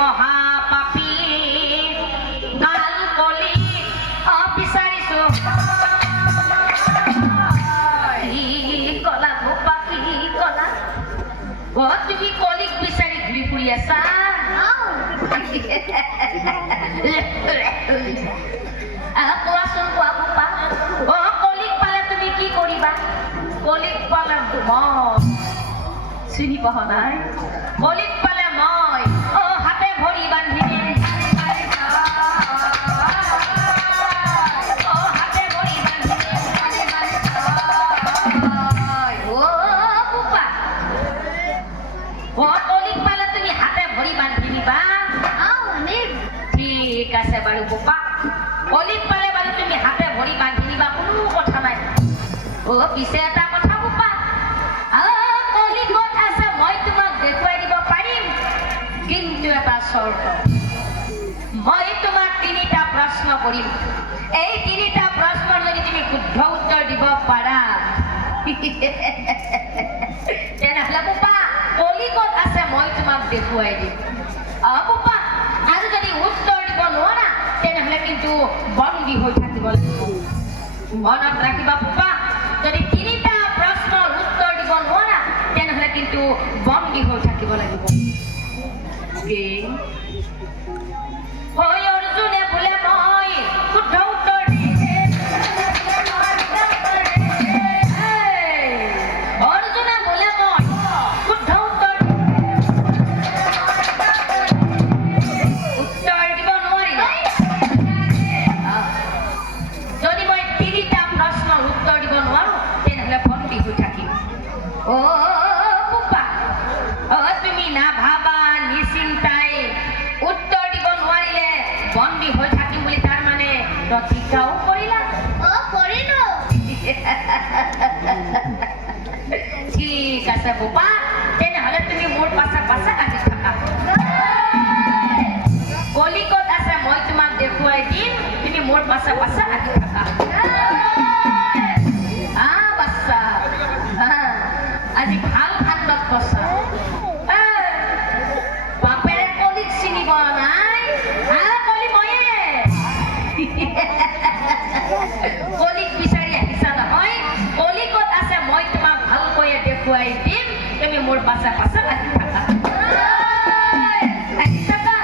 মহাপাপী কাল কলি বিচাৰিছো কলা গোপা কি কলা তুমি কলিক বিচাৰি ঘূৰি ফুৰি আছা কোৱাচোন কোৱা গোপা কলিক পালে তুমি কি কৰিবা কলিক পালে মই চিনি পোৱা নাই কলিক পালে মই হাতে ভৰি বান্ধি দিম হাতে ভৰি বান্ধি দিম কলিক পালে তুমি হাতে ভৰি বান্ধি দিবা ঠিক আছে বাৰু গোপা কলিক পালে বাৰু তুমি হাতে ভৰি বান্ধি দিবা কোনো কথা নাই পিছে এটা কথা গোপা কলিকত আছে মই তোমাক দেখুৱাই দিব পাৰিম কিন্তু এটা চৰ্ত মই তোমাক 3টা প্ৰশ্ন কৰিম এই 3টা প্ৰশ্নৰ যদি তুমি শুদ্ধ উত্তৰ দিব পাৰা তেনেহ'লে গোপা কলিকত আছে মই তোমাক দেখুৱাই দিম গোপা আৰু যদি উত্তৰ দিব নোৱাৰা তেনেহ'লে কিন্তু বন্দী হৈ থাকিব লাগিব মনত ৰাখিবা গোপা যদি 3টা প্ৰশ্নৰ উত্তৰ দিব নোৱাৰা তেনেহ'লে কিন্তু বন্দী হৈ থাকিব লাগিব অৰ্জুনে বোলে মই শুদ্ধ উত্তৰ অৰ্জুনে বোলে মই শুদ্ধ উত্তৰ দিব নোৱাৰিলে যদি মই 3টা প্ৰশ্নৰ উত্তৰ দিব নোৱাৰো তেনেহ'লে বন্দী হৈ থাকিম গোপা তুমি নাভাবা নিশ্চিন্তাই উত্তৰ দিব নোৱাৰিলে বন্দী হৈ থাকিম বুলি তাৰ মানে প্ৰতিজ্ঞাও কৰিলা কৰিলো ঠিক আছে গোপা তেনেহ'লে তুমি মোৰ পাছে পাছে আহি থাকা কলিকত আছে মই তোমাক দেখুৱাই দিম তুমি মোৰ পাছে পাছে আহি থাকা বাচ্চা আজি ভাল ভাতত বসা বাপেৰে কলিক চিনিব নাই কলি ময়ে কলিক বিচাৰি আহিছা নহয় কলিকত আছে মই তোমাক ভালকৈয়ে দেখুৱাই দিম তুমি মোৰ পাছে পাছে আহি থাকা আহি থাকা